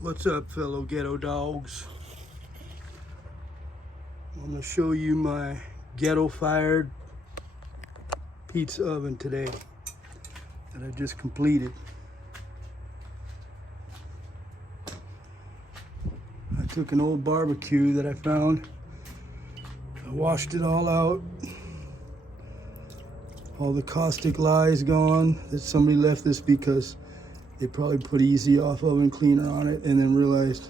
What's up, fellow ghetto dogs? I'm gonna show you my ghetto fired pizza oven today that I just completed. I took an old barbecue that I found. I washed it all out. All the caustic lye is gone. That somebody left this because they probably put easy off oven cleaner on it and then realized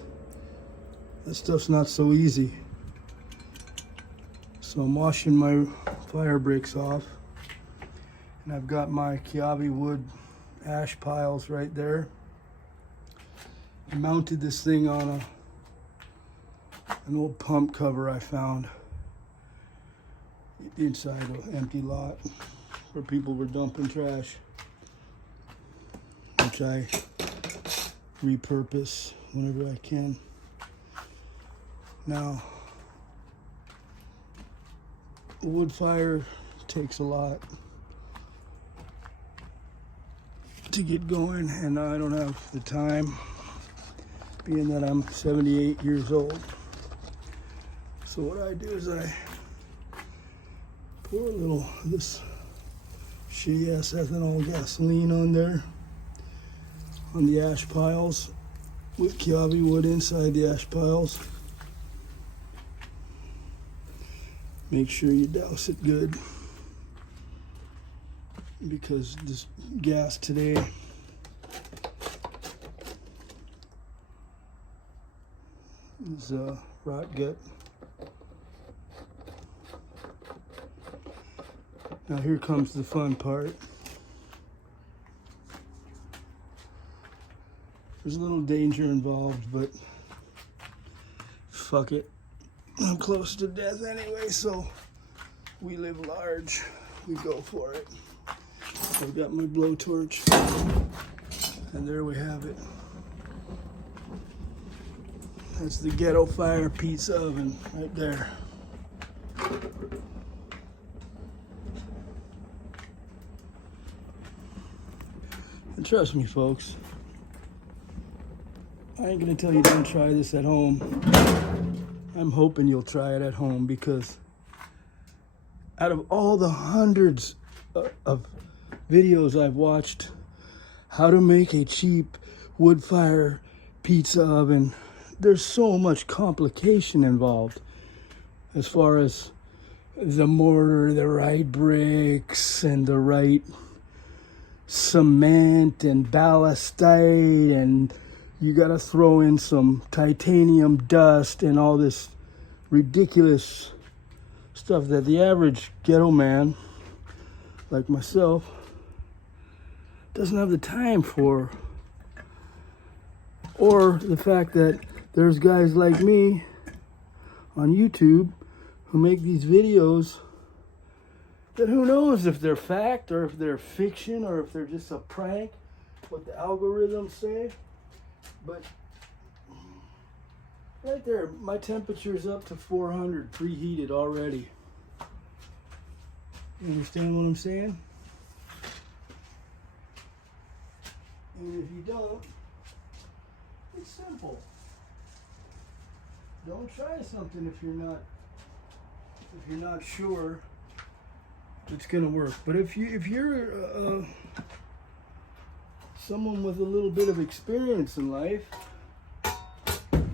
that stuff's not so easy. So I'm washing my fire breaks off, and I've got my Kiabi wood ash piles right there. I mounted this thing on an old pump cover I found inside an empty lot where people were dumping trash, which I repurpose whenever I can. Now, a wood fire takes a lot to get going, and I don't have the time, being that I'm 78 years old. So what I do is I pour a little of this shitty ass ethanol gasoline on there, on the ash piles, with Kiabi wood inside the ash piles. Make sure you douse it good, because this gas today is rot gut. Now here comes the fun part. There's a little danger involved, but fuck it. I'm close to death anyway, so we live large. We go for it. I've got my blowtorch, and there we have it. That's the ghetto fire pizza oven right there. And trust me, folks, I ain't gonna tell you don't try this at home. I'm hoping you'll try it at home, because out of all the hundreds of videos I've watched, how to make a cheap wood fire pizza oven, there's so much complication involved, as far as the mortar, the right bricks, and the right cement and ballastite, and you gotta throw in some titanium dust and all this ridiculous stuff that the average ghetto man like myself doesn't have the time for. Or the fact that there's guys like me on YouTube who make these videos that who knows if they're fact or if they're fiction or if they're just a prank, what the algorithms say. But right there, my temperature's up to 400 preheated already. You understand what I'm saying? And if you don't, it's simple. Don't try something if you're not sure it's gonna work. But if you're someone with a little bit of experience in life,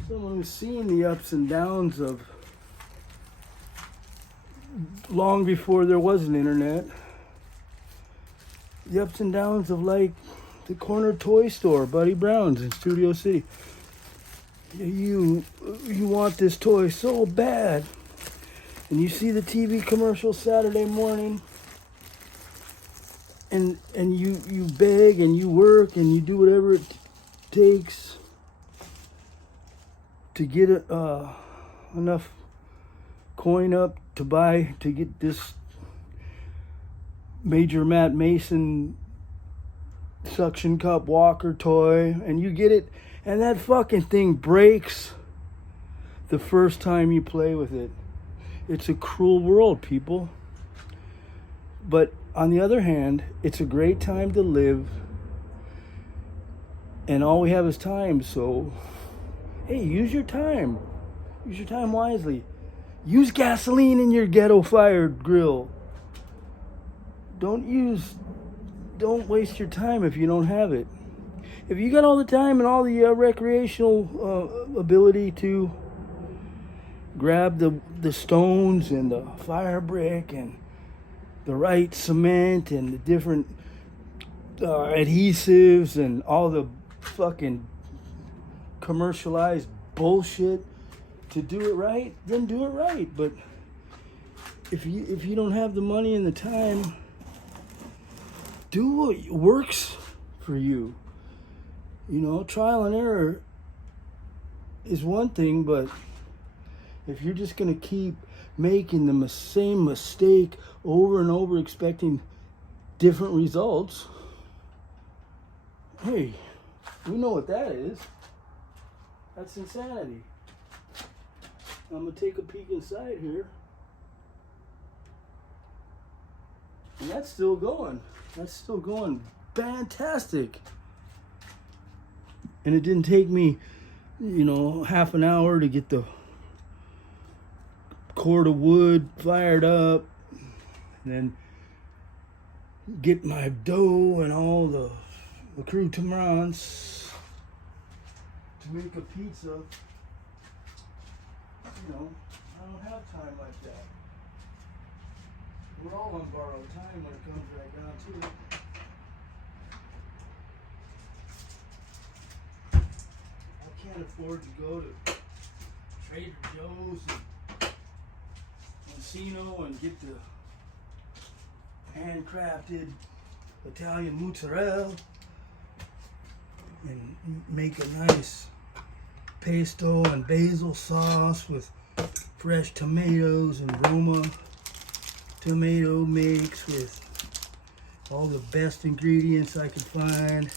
someone who's seen the ups and downs of, long before there was an internet, the ups and downs of like the corner toy store, Buddy Brown's in Studio City. You want this toy so bad, and you see the TV commercial Saturday morning, and you beg and you work and you do whatever it takes to get enough coin up to get this Major Matt Mason suction cup walker toy, and you get it, and that fucking thing breaks the first time you play with it. It's a cruel world, people. But on the other hand, it's a great time to live And all we have is time, so hey, use your time. Use your time wisely. Use gasoline in your ghetto-fired grill. Don't waste your time if you don't have it. If you got all the time and all the recreational ability to grab the stones and the fire brick and the right cement and the different adhesives and all the fucking commercialized bullshit to do it right, then do it right. But if you don't have the money and the time, do what works for you. You know, trial and error is one thing, but if you're just gonna keep making the same mistake over and over, expecting different results, hey, we know what that is. That's insanity. I'm gonna take a peek inside here. And that's still going. That's still going fantastic. And it didn't take me, half an hour to get the cord of wood fired up, and then get my dough and all the accoutrements to make a pizza. I don't have time like that. We're all on borrowed time when it comes right down to it. I can't afford to go to Trader Joe's and Encino and get the handcrafted Italian mozzarella and make a nice pesto and basil sauce with fresh tomatoes and Roma tomato mix with all the best ingredients I could find,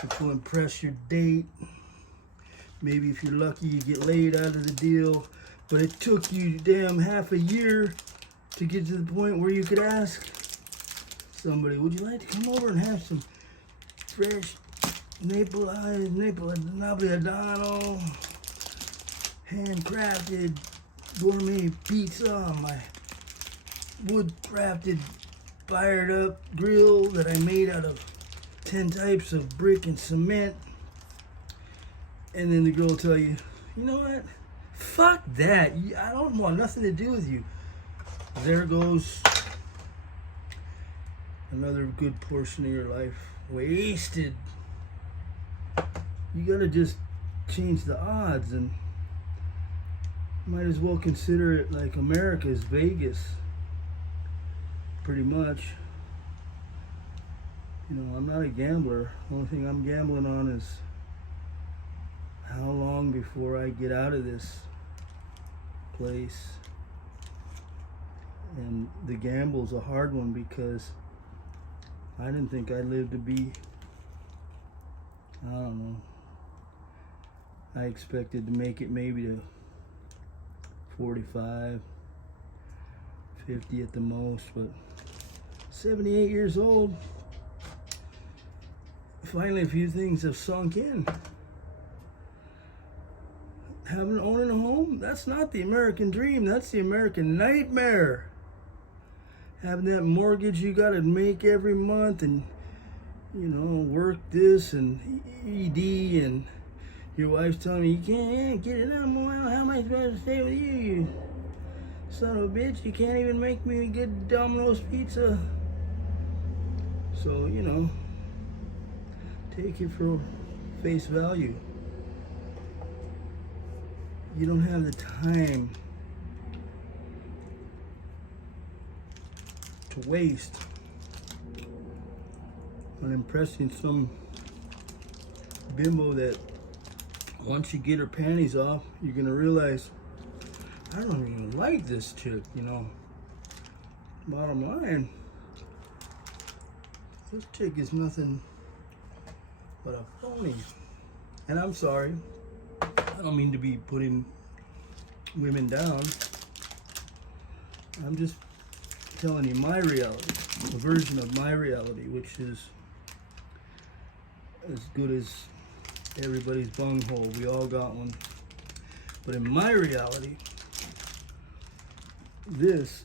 which will impress your date. Maybe if you're lucky, you get laid out of the deal. But it took you damn half a year to get to the point where you could ask somebody, would you like to come over and have some fresh Napoletano handcrafted gourmet pizza on my wood-crafted fired up grill that I made out of 10 types of brick and cement. And then the girl will tell you, you know what? Fuck that. I don't want nothing to do with you. There goes another good portion of your life wasted. You gotta just change the odds, and might as well consider it like America's Vegas. Pretty much. I'm not a gambler. The only thing I'm gambling on is how long before I get out of this place. And the gamble's a hard one because I didn't think I'd live to be, I don't know. I expected to make it maybe to 45, 50 at the most, but 78 years old, finally a few things have sunk in. Owning a home, that's not the American dream, that's the American nightmare. Having that mortgage you gotta make every month, and work this and ED, and your wife's telling me, you can't get it out. Well, how am I supposed to stay with you, you son of a bitch? You can't even make me a good Domino's pizza. So, take it for face value. You don't have the time to waste on impressing some bimbo that once you get her panties off, you're gonna realize, I don't even like this chick, Bottom line, this chick is nothing but a phony. And I'm sorry, I don't mean to be putting women down. I'm just telling you my reality, a version of my reality, which is as good as everybody's bunghole. We all got one. But in my reality, this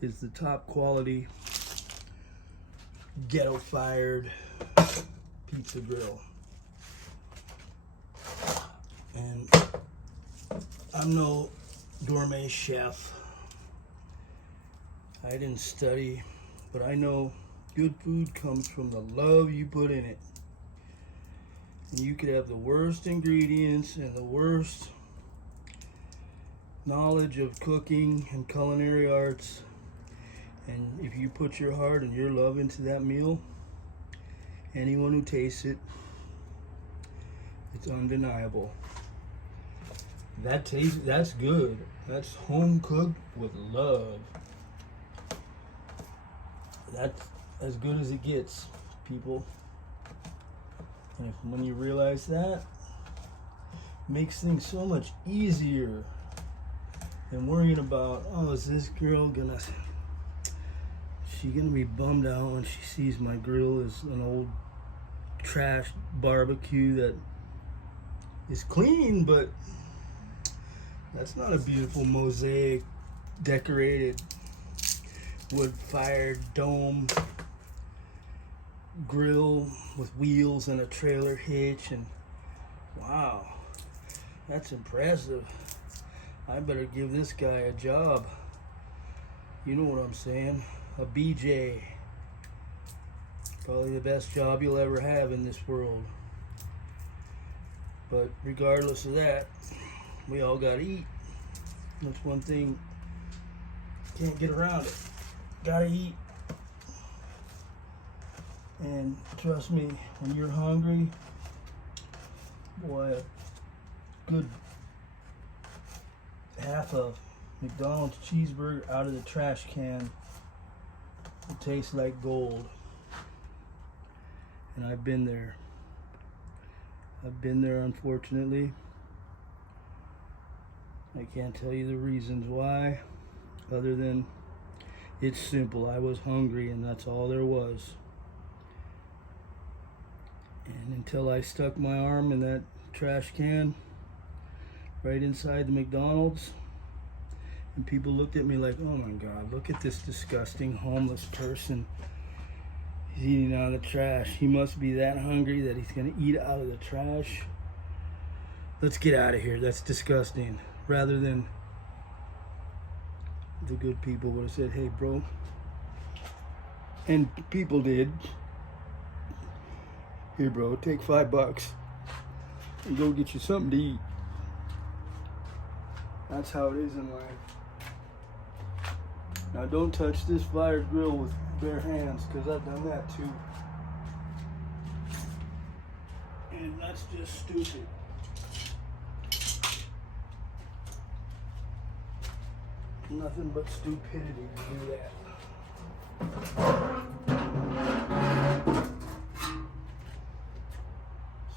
is the top quality ghetto fired pizza grill. And I'm no gourmet chef. I didn't study, but I know good food comes from the love you put in it. And you could have the worst ingredients and the worst knowledge of cooking and culinary arts, and if you put your heart and your love into that meal, anyone who tastes it, it's undeniable. That's good. That's home cooked with love. That's as good as it gets, people. And when you realize that, it makes things so much easier than worrying about, oh, is this girl gonna be bummed out when she sees my grill is an old trash barbecue that is clean, but that's not a beautiful mosaic decorated wood fired dome grill with wheels and a trailer hitch. And wow, that's impressive. I better give this guy a job. You know what I'm saying? A BJ. Probably the best job you'll ever have in this world. But regardless of that, we all gotta eat. That's one thing, can't get around it. Gotta eat. And trust me, when you're hungry, boy, a good half a McDonald's cheeseburger out of the trash can will taste like gold. And I've been there. Unfortunately. I can't tell you the reasons why, other than it's simple. I was hungry and that's all there was. And until I stuck my arm in that trash can right inside the McDonald's, and people looked at me like, oh my God, look at this disgusting homeless person. He's eating out of the trash. He must be that hungry that he's gonna eat out of the trash. Let's get out of here. That's disgusting. Rather than the good people would have said, hey bro, and people did. Here bro, take $5 and go get you something to eat. That's how it is in life. Now don't touch this fired grill with bare hands, because I've done that too. And that's just stupid. Nothing but stupidity to do that.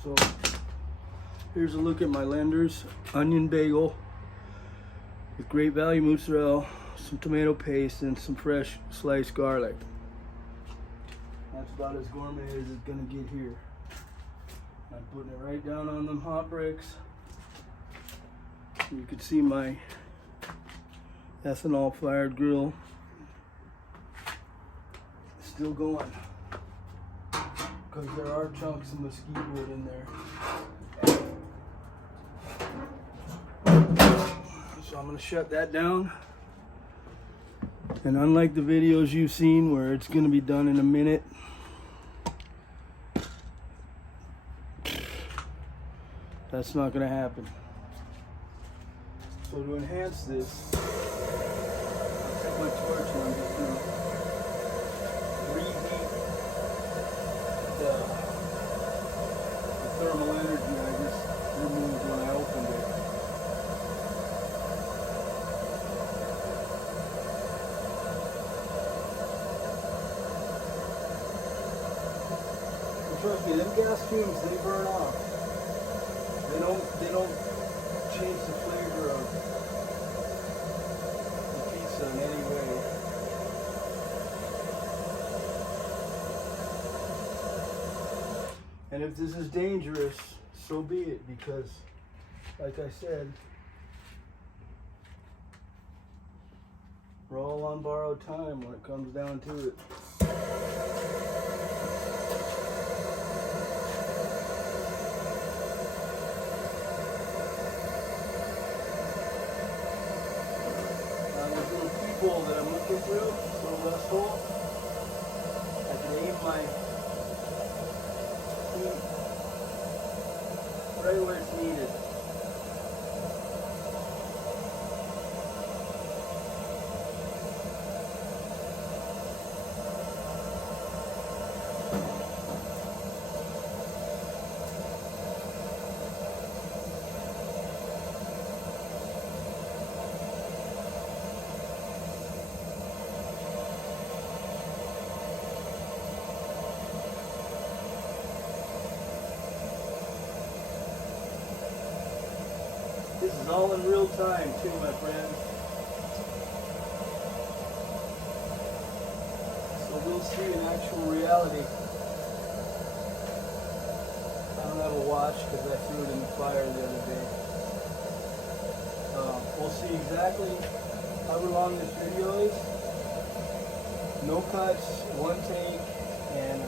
So here's a look at my Lender's onion bagel with great value mozzarella, some tomato paste, and some fresh sliced garlic. That's about as gourmet as it's gonna get here. I'm putting it right down on them hot bricks. You can see my ethanol fired grill still going, because there are chunks of mesquite wood in there. So I'm going to shut that down. And unlike the videos you've seen where it's going to be done in a minute, that's not going to happen. So to enhance this, I'll take my torch and I'm just going to reheat the thermal energy I just removed when I opened it. And trust me, them gas fumes, they burn off. They don't change the flavor of the pizza in any way. And if this is dangerous, so be it, because like I said, we're all on borrowed time when it comes down to it. Now those little peephole that I'm looking through, little rust hole, I can aim my feet right where it's needed. This is all in real time too, my friend. So we'll see in actual reality. I don't have a watch because I threw it in the fire the other day. We'll see exactly however long this video is. No cuts, one take, and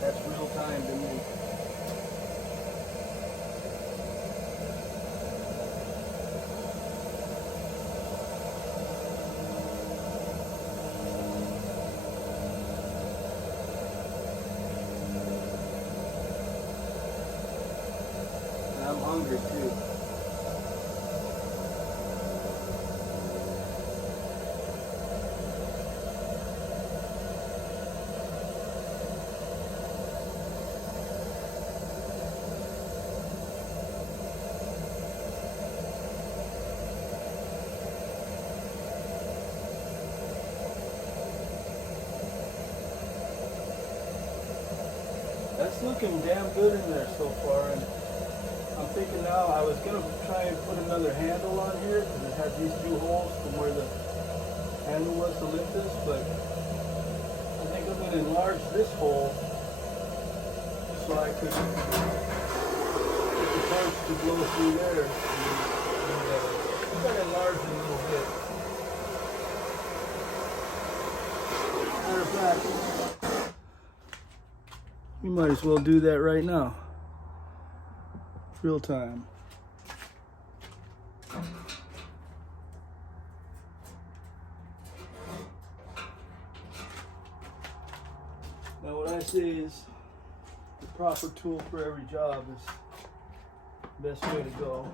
that's real time to me. I'm hungry too. That's looking damn good in there so far. And I'm thinking now, I was going to try and put another handle on here because it has these two holes from where the handle was to lift this, but I think I'm going to enlarge this hole so I could get the parts to blow through there. I'm going to enlarge it a little bit. Matter of fact, we might as well do that right now. Real time. Now what I say is the proper tool for every job is the best way to go.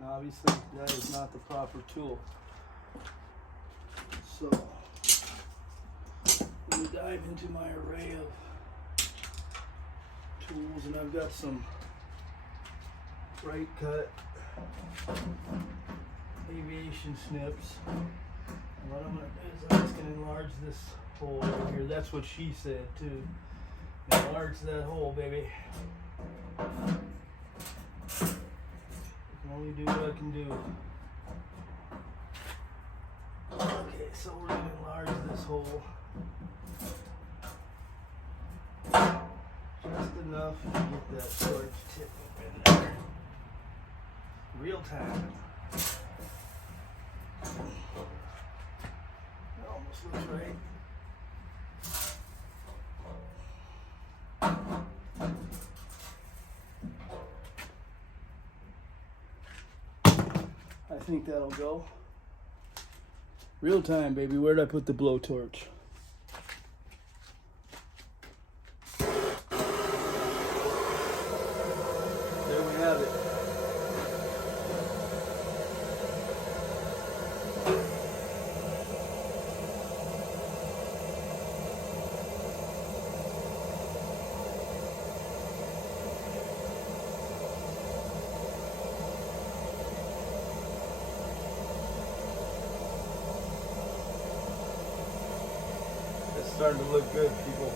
Now obviously that is not the proper tool. So let me dive into my array of tools, and I've got some right cut aviation snips. And what I'm going to do is I'm just going to enlarge this hole over here. That's what she said too. Enlarge that hole, baby. I can only do what I can do. Okay, so we're going to enlarge this hole just enough to get that storage tip up in there. Real time. It almost looks right. I think that'll go. Real time, baby. Where'd I put the blowtorch? There we have it. It's starting to look good, people.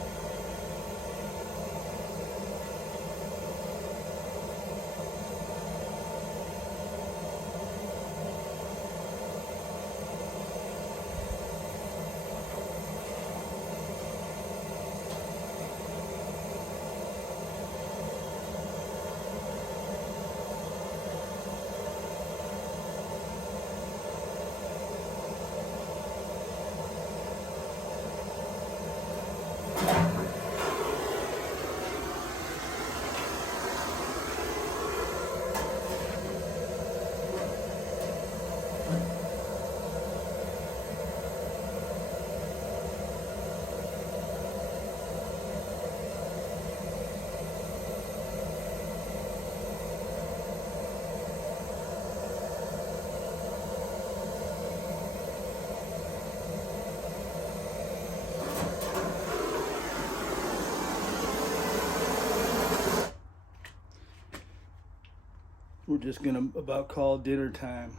we're just gonna about call dinner time.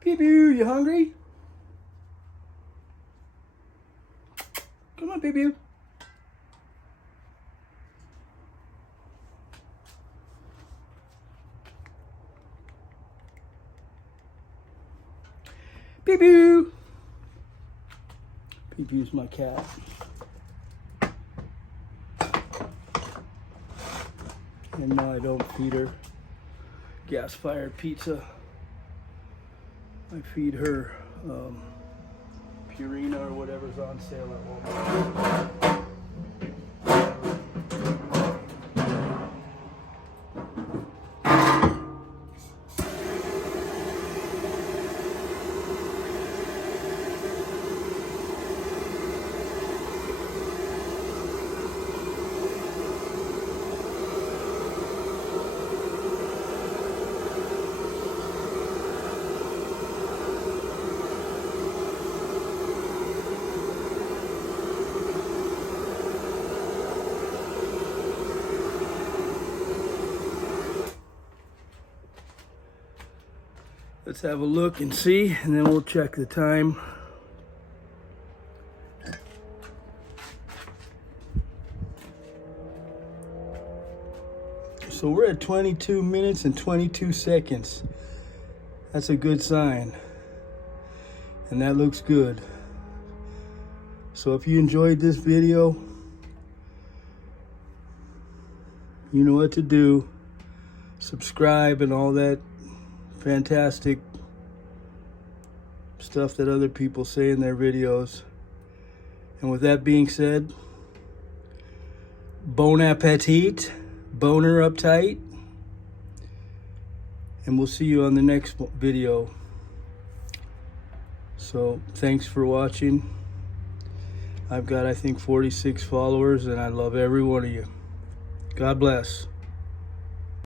Pew pew, you hungry? Come on, pew pew. Pew pew. Pew pew's my cat. And no, I don't feed her gas-fired pizza. I feed her Purina or whatever's on sale at Walmart. Let's have a look and see, and then we'll check the time. So we're at 22 minutes and 22 seconds. That's a good sign. And that looks good. So if you enjoyed this video, you know what to do. Subscribe and all that fantastic stuff that other people say in their videos. And with that being said, bon appetit, boner uptight, and we'll see you on the next video. So thanks for watching. I've got, I think, 46 followers, and I love every one of you. God bless.